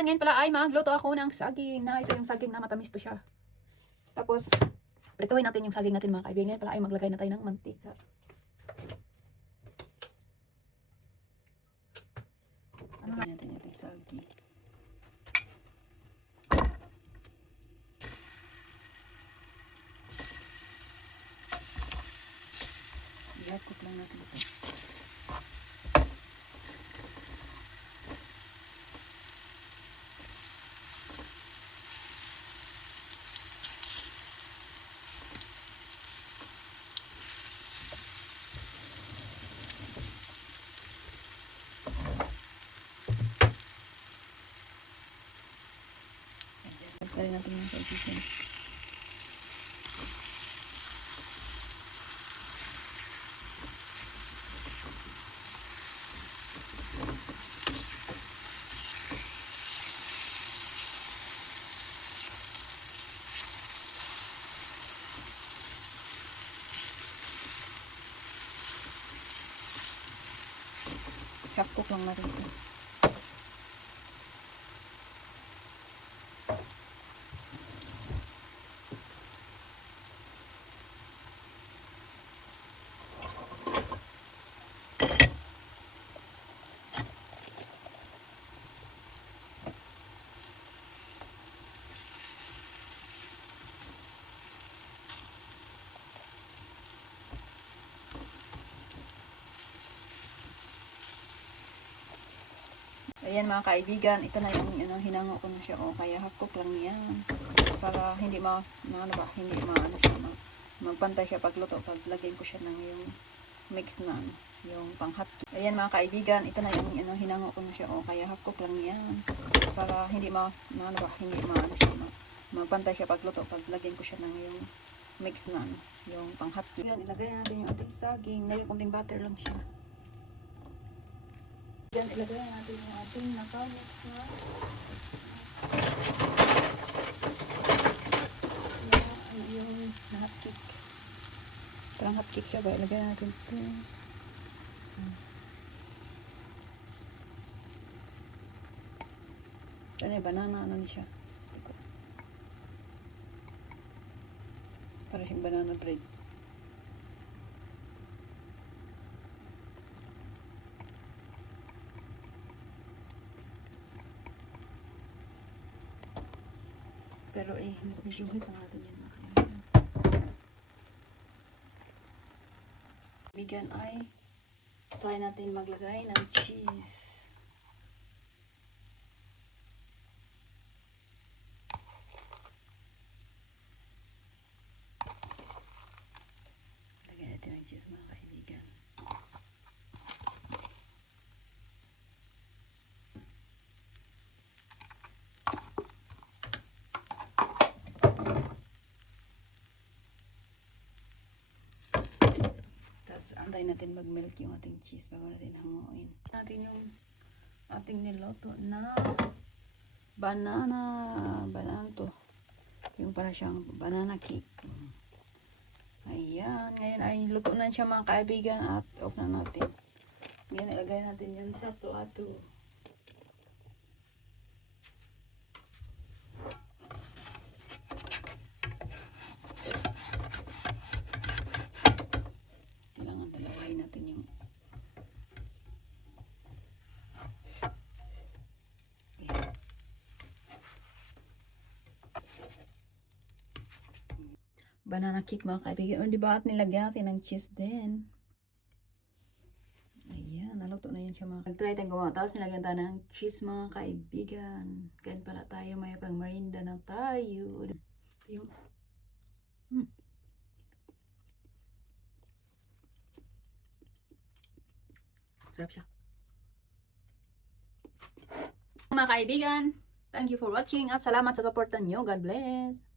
kaibigan, ngayon pala ay magluto ako ng saging. Ito yung saging na matamis to siya. Tapos, prituhin natin yung saging natin mga kaibigan. Ngayon pala ay maglagay na tayo ng mantika. Lagyan natin yung saging. I-cook lang natin ito. Lagyan natin yung saging. Cook lang natin ito. Ayan mga kaibigan, ito na yung hinango ko na siya. O, kaya half cook lang yan. Para hindi magpantay siya pagluto. Pag lagyan ko siya ng yung mix na yung pang-hotcake. Ayan mga kaibigan, ito na yung hinango ko na siya. O, kaya half cook lang yan. Para hindi magpantay siya pagluto. Pag lagyan ko siya ng yung mix na yung pang-hotcake. Ayan, ilagay natin yung ating saging. Lagyan konting butter lang siya. Yan, ilagay natin yung ating nakawak sa yung hotcake. Parang hotcake siya ba? Ilagay natin ito. Yan yung banana siya. Para siyang banana bread. Pero medyo hit ang natin yan mga kaibigan. Ay try natin maglagay ng cheese. Lagyan natin ng cheese mga kaibigan. Antayin natin mag-melt yung ating cheese bago natin hanguin. Natin yung ating niloto na banana to. Yung para siyang banana cake. Ayan. Ngayon ay luto na siya mga kaibigan at off na natin. Ngayon ilagay natin yan sa plato. Banana cake mga kaibigan. O, diba at nilagyan natin ng cheese din. Ayan, naluto na yan siya mga kaibigan. Nag-try tayong gumawa. Tapos nilagyan tayo ng cheese mga kaibigan. Ganyan pala tayo. May pang merinda na tayo. Yung sarap siya. Mga kaibigan, thank you for watching at salamat sa supportan nyo. God bless.